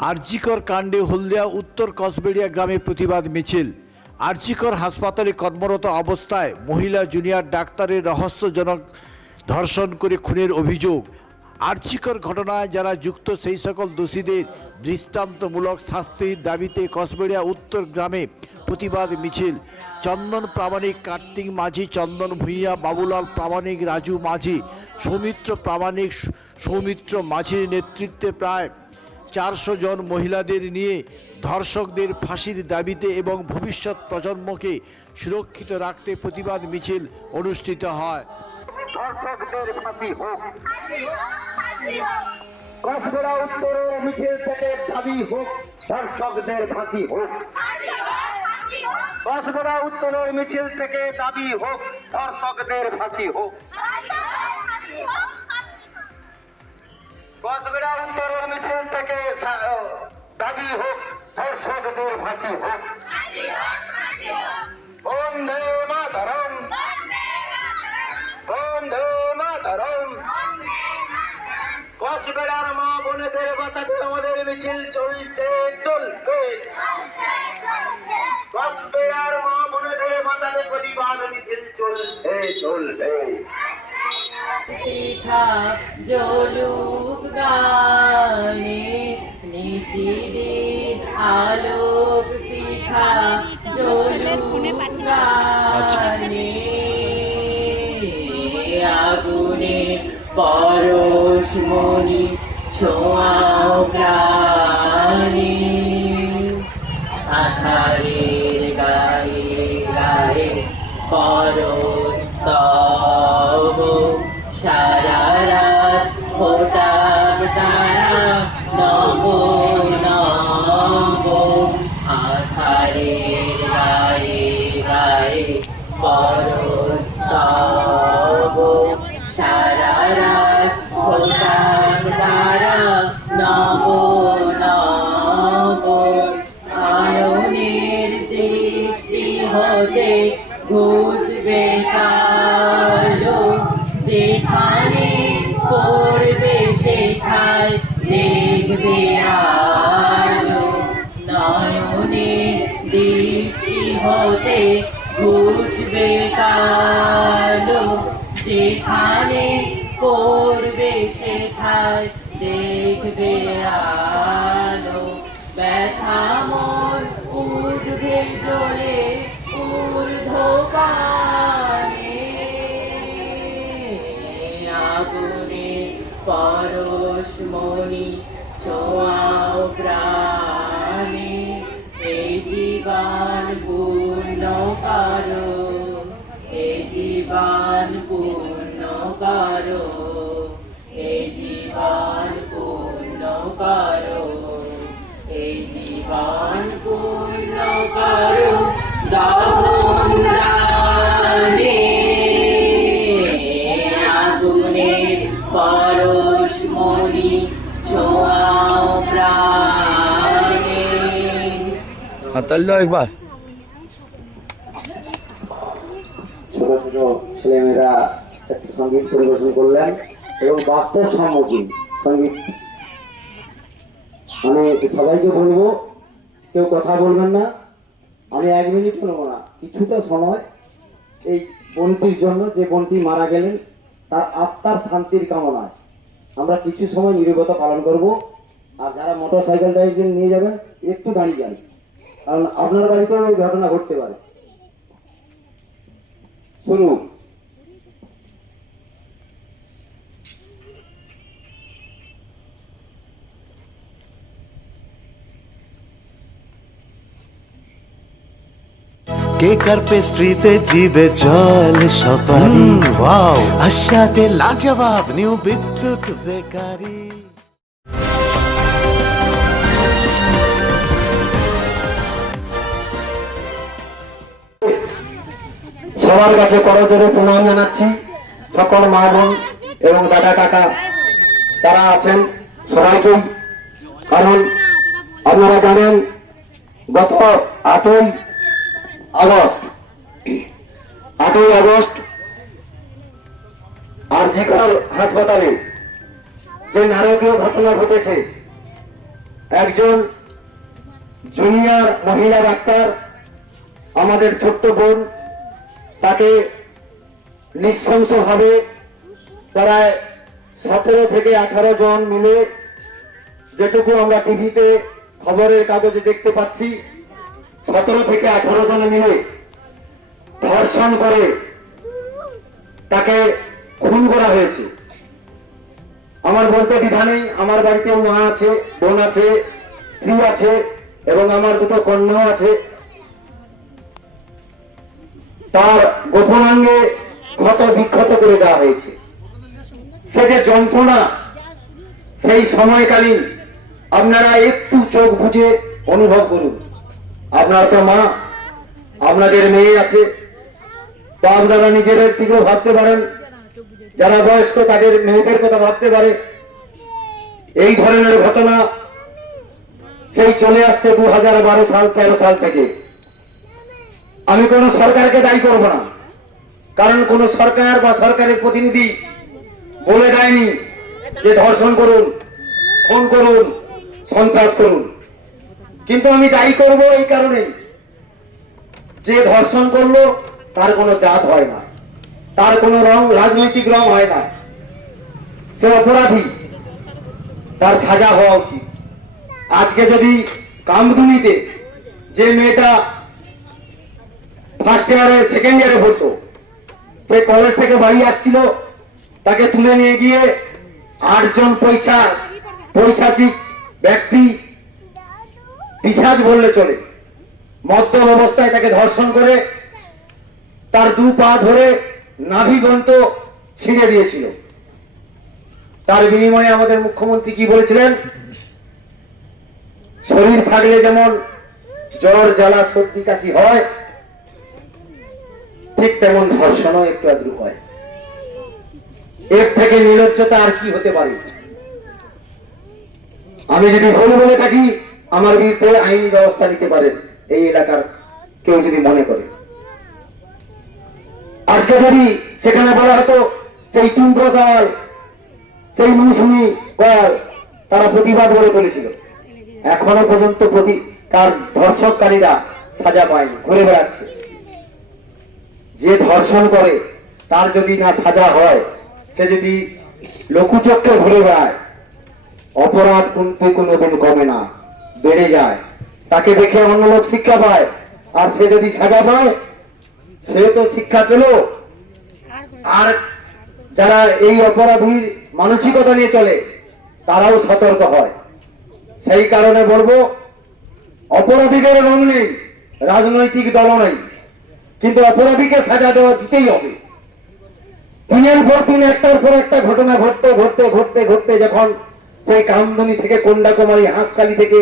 আরজিকর কাণ্ডে হলদিয়া, উত্তর কসবেড়িয়া গ্রামে প্রতিবাদ মিছিল। আরজিকর হাসপাতালে কর্মরত অবস্থায় মহিলা জুনিয়র ডাক্তারের রহস্যজনক ধর্ষণ করে খুনের অভিযোগ। আর্চিকর ঘটনায় যারা যুক্ত, সেই সকল দোষীদের দৃষ্টান্তমূলক শাস্তির দাবিতে কসবেড়িয়া, উত্তর গ্রামে প্রতিবাদ মিছিল। চন্দন প্রামাণিক কার্তিক মাঝি, চন্দন ভূঁইয়া, বাবুলাল প্রামাণিক, রাজু মাঝি, সৌমিত্র প্রামাণিক, সৌমিত্র মাঝির নেতৃত্বে প্রায় চারশো জন মহিলাদের নিয়ে ধর্ষকদের ফাঁসির দাবিতে এবং ভবিষ্যৎ প্রজন্মকে সুরক্ষিত রাখতে প্রতিবাদ মিছিল অনুষ্ঠিত হয়। ধর্ষকদের উত্তরের থেকে দাবি হোক, ধর্ষকদের ফাঁসি উত্তরের মিছিল থেকে দাবি হোক ফাঁসি হোক। কসবেড়া উত্তরের মিছিল থেকে দাবি হোক ধর্ষকদের ফাঁসি হোক। বন্দে মাতরম। বন্দে মাতরম। কসবেড়ার মা বোনেদের বাঁচাতে আমাদের মিছিল চলছে চলবে। কসবেড়ার মা বোনেদের বাঁচাতে প্রতিবাদ মিছিল চলছে চলবে। পিঠা জলুক গানে নিশিদিন আলোক শিখা জলুক গানে। আগুনে পরশ মনি ছোঁয়াও প্রাণী। আধারের গায়ে গায়ে পরস্তব হতে মনি ছোঁয়াও প্রাণে এই জীবন পূর্ণ করো এই জীবন পূর্ণ করো এই জীবন হাতাল একবার। সম্মুখীন সংগীত আমি এক মিনিট না সময় এই বন্টির জন্য যে মারা গেলেন, তার আত্মার শান্তির কামনায়। আমরা কিছু সময় নীরবতা পালন করব। আর যারা মোটর একদিন নিয়ে যাবেন, একটু দাঁড়িয়ে যান। কারণ আপনার বাড়িতেও ওই ঘটনা ঘটতে পারে। শুরু কেকার পেস্ট্রিতে জিবে জল সপারি ওয়াও আশাতে লাজবাব নিউ বিদ্যুৎ বেকারি। সবার কাছে করজোরে প্রণাম জানাচ্ছি। সকল মা বোন এবং দাদা কাকা যারা আছেন সবাইকে কারণ আপনারা জানেন, গত আটই আগস্ট আটই আগস্ট আরজিকর হাসপাতালে যে নারকীয় ঘটনা ঘটেছে, একজন জুনিয়র মহিলা ডাক্তার, আমাদের ছোট্ট বোন তাকে নৃশংসভাবে প্রায় সতেরো থেকে আঠারো জন মিলে যেটুকু আমরা টিভিতে খবরের কাগজে দেখতে পাচ্ছি, সতেরো থেকে আঠারো জন মিলে ধর্ষণ করে তাকে খুন করা হয়েছে। আমার বলতে দ্বিধা নেই, আমার বাড়িতেও মা আছে, বোন আছে, স্ত্রী আছে, এবং আমার দুটো কন্যাও আছে। তার গোপনাঙ্গে ক্ষত বিক্ষত করে দেওয়া হয়েছে। সে যে যন্ত্রণা, সেই সময়কালীন আপনারা একটু চোখ বুঝে অনুভব করুন। আপনারা তো মা, আপনাদের মেয়ে আছে, তো আপনারা নিজেদের দিকেও ভাবতে পারেন। যারা বয়স্ক, তাদের মেয়েদের কথা ভাবতে পারে। এই ধরনের ঘটনা সেই চলে আসছে দু হাজার বারো সাল, তেরো সাল থেকে। আমি কোন সরকারকে দায়ী করব না। কারণ কোন সরকার বা সরকারের প্রতিনিধি বলে দেয়নি যে ধর্ষণ করুন ফোন করুন, সন্ত্রাস করুন। কিন্তু আমি দায়ী করব এই কারণে যে ধর্ষণ করল, তার কোনো জাত হয় না। তার কোনো রং, রাজনৈতিক রং হয় না। সে অপরাধী। তার সাজা হওয়া উচিত। আজকে যদি কামদুনিতে যে মেয়েটা ফার্স্ট ইয়ারে সেকেন্ড ইয়ারে পড়তো সে কলেজ থেকে বাড়ি আসছিল, তাকে তুলে নিয়ে গিয়ে আটজন পয়সা, পৈশাচিক ব্যক্তি পিসাজ বললে চলে। মদ্যপ অবস্থায় তাকে ধর্ষণ করে তার দু পা ধরে নাভি গ্রন্থ ছিঁড়ে দিয়েছিল। তার বিনিময়ে আমাদের মুখ্যমন্ত্রী কি বলেছিলেন? শরীর থাকলে যেমন জ্বর, জ্বালা, সর্দি, কাশি হয় ঠিক তেমন ধর্ষণও একটু আদ্রু হয়। এর থেকে নির্লজ্জতা আর কি হতে পারে? আমি যদি ভুল বলে থাকি, আমার বিরুদ্ধে আইনি ব্যবস্থা নিতে পারেন এই এলাকার কেউ যদি মনে করে। আজকে যদি সেখানে বলা হতো, সেই টুম্প্র দল সেই মৌসুমি দল, তারা প্রতিবাদ করে বলেছিল এখনও পর্যন্ত প্রতি তার ধর্ষককারীরা সাজা পায়নি, ঘুরে বেড়াচ্ছে। যে ধর্ষণ করে, তার যদি না সাজা হয়, সে যদি লঘুচক্রে ঘুরে বেড়ায়, অপরাধ কিন্তু কোনোদিন কমে না, বেড়ে যায়। তাকে দেখে অন্য লোক শিক্ষা পায়, আর সে যদি সাজা পায়, সে তো শিক্ষা পেল। আর যারা এই অপরাধীর মানসিকতা নিয়ে চলে, তারাও সতর্ক হয়। সেই কারণে বলব, অপরাধীদের রং নেই, রাজনৈতিক দল নেই। কিন্তু অপরাধীকে সাজা দেওয়া দিতেই হবে। দিনের পর দিন, একটার পর একটা ঘটনা ঘটতে ঘটতে ঘটতে ঘটতে যখন সেই কামদনি থেকে, কন্যাকুমারী হাঁসখালি থেকে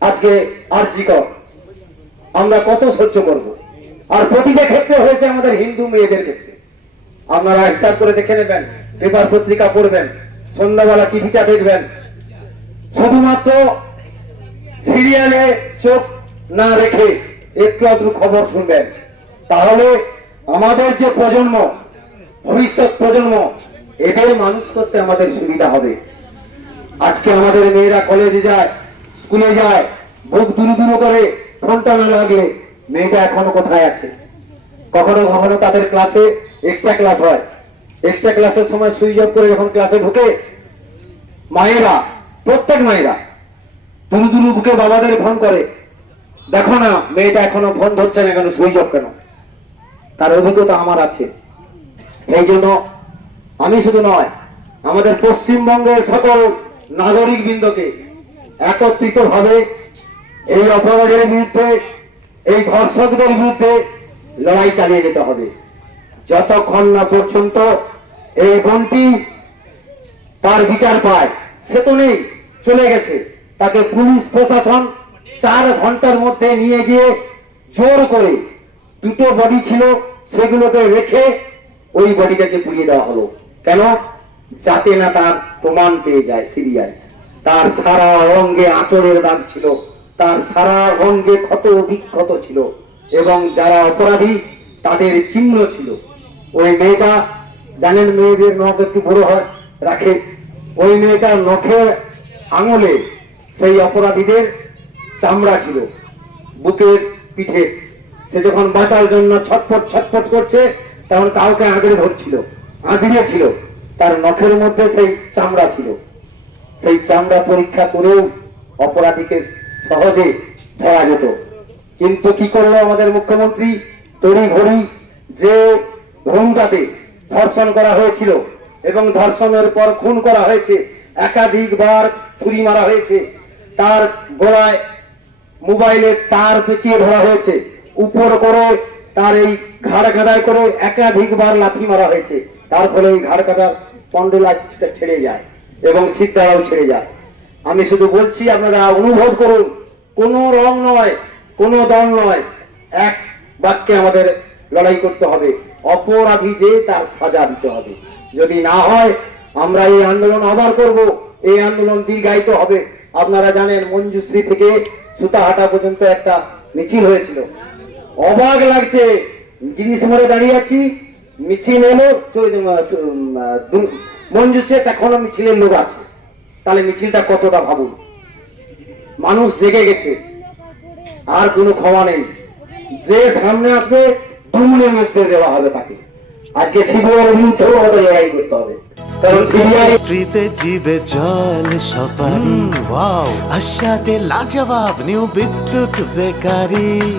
আজকে আর্জিকর আমরা কত সহ্য করব? আর প্রতিটা ক্ষেত্রে হয়েছে আমাদের হিন্দু মেয়েদের ক্ষেত্রে। আপনারা হিসাব করে দেখে নেবেন, পেপার পত্রিকা পড়বেন, সন্ধ্যাবেলা টিভিটা দেখবেন। শুধুমাত্র সিরিয়ালে চোখ না রেখে একটু আধটু খবর শুনবেন। তাহলে আমাদের যে প্রজন্ম, ভবিষ্যৎ প্রজন্ম, এদের মানুষ করতে আমাদের সুবিধা হবে। আজকে আমাদের মেয়েরা কলেজে যায় স্কুলে যায়, বুক দুরু দুরু করে ফোনটা না লাগলে মেয়েটা এখনও কোথায় আছে? কখনো কখনো তাদের ক্লাসে এক্সট্রা ক্লাস হয়। এক্সট্রা ক্লাসের সময় সুইচ অফ করে যখন ক্লাসে ঢুকে, মায়েরা, প্রত্যেক মায়েরা দুরু দুরু বুকে বাবাদের ফোন করে, দেখো না, মেয়েটা এখনও ফোন ধরছে না কেন সুইচ অফ কেন? তার অভিজ্ঞতা আমার আছে। এই জন্য আমি শুধু নয়, আমাদের পশ্চিমবঙ্গের সকল নাগরিক বৃন্দকে একত্রিত ভাবে এই অপরাধের বিরুদ্ধে, এই ধর্ষকদের বিরুদ্ধে লড়াই চালিয়ে যেতে হবে। যতক্ষণ না পর্যন্ত এই বোনটি তার বিচার পায়, সে তো নেই, চলে গেছে। তাকে পুলিশ প্রশাসন চার ঘণ্টার মধ্যে নিয়ে গিয়ে জোর করে দুটো বডি ছিল, সেগুলোকে রেখে ওই বডিটাকে পুড়িয়ে দেওয়া হলো। কেন? যাতে না তার প্রমাণ পেয়ে যায় সিরিয়ায়। তার সারা অঙ্গে আঁচড়ের দাগ ছিল। তার সারা অঙ্গে ক্ষত বিক্ষত ছিল। এবং যারা অপরাধী, তাদের চিহ্ন ছিল। ওই মেয়েটা, জানেন মেয়েদের নখ একটু বড় হয়, রাখে। ওই মেয়েটার নখের আঙুলে সেই অপরাধীদের চামড়া ছিল, বুকের পিঠে। সে যখন বাঁচার জন্য ছটফট ছটফট করছে, তখন কাউকে আঁকড়ে ধরছিল, আঁচড়িয়ে ছিল। তার নখের মধ্যে সেই চামড়া ছিল। সেই চামড়া পরীক্ষা করেও অপরাধীকে সহজে ধরা যেত। কিন্তু কি করল আমাদের মুখ্যমন্ত্রী? তড়ি ঘড়ি যে ঘুমটাতে ধর্ষণ করা হয়েছিল এবং ধর্ষণের পর খুন করা হয়েছে, একাধিকবার ছুরি মারা হয়েছে, তার গলায় মোবাইলের তার পেঁচিয়ে ধরা হয়েছে। উপর করে তার এই ঘাড় কাদায় করে একাধিকবার লাথি মারা হয়েছে। তার ফলে এই ঘাড় কাদার পন্ডলাইসটা ছেড়ে যায় এবং সিদ্ধারাও ছেড়ে যায়। আমি শুধু বলছি, আপনারা অনুভব করুন, কোনো রং নয়, কোনো দল নয়, এক বাক্যে আমাদের লড়াই করতে হবে। অপরাধী যে তার সাজা দিতে হবে। যদি না হয়, আমরা এই আন্দোলন আবার করব। এই আন্দোলন দীর্ঘায়িত হবে। আপনারা জানেন মঞ্জুশ্রী থেকে সুতাহাটা পর্যন্ত একটা মিছিল হয়েছিল। অবাক লাগছে। গিরিশ মোড়ে দাঁড়িয়ে আছি। মিছিল এলো মঞ্জুশ্রী এখনও মিছিলের লোক আছে। তাহলে মিছিলটা কতটা ভাবুন? মানুষ জেগে গেছে। আর কোনো ক্ষমা নেই। যে সামনে আসবে দুমড়ে মুচড়ে দেওয়া হবে তাকে। আজকে সিবিআই বিরুদ্ধেও আমাদের লড়াই করতে হবে। কারণ সিবিআই স্ট্রিতে জল সপারি ওয়াও। আশাতে লাজবাব নিউ বিদ্যুৎ বেকারি।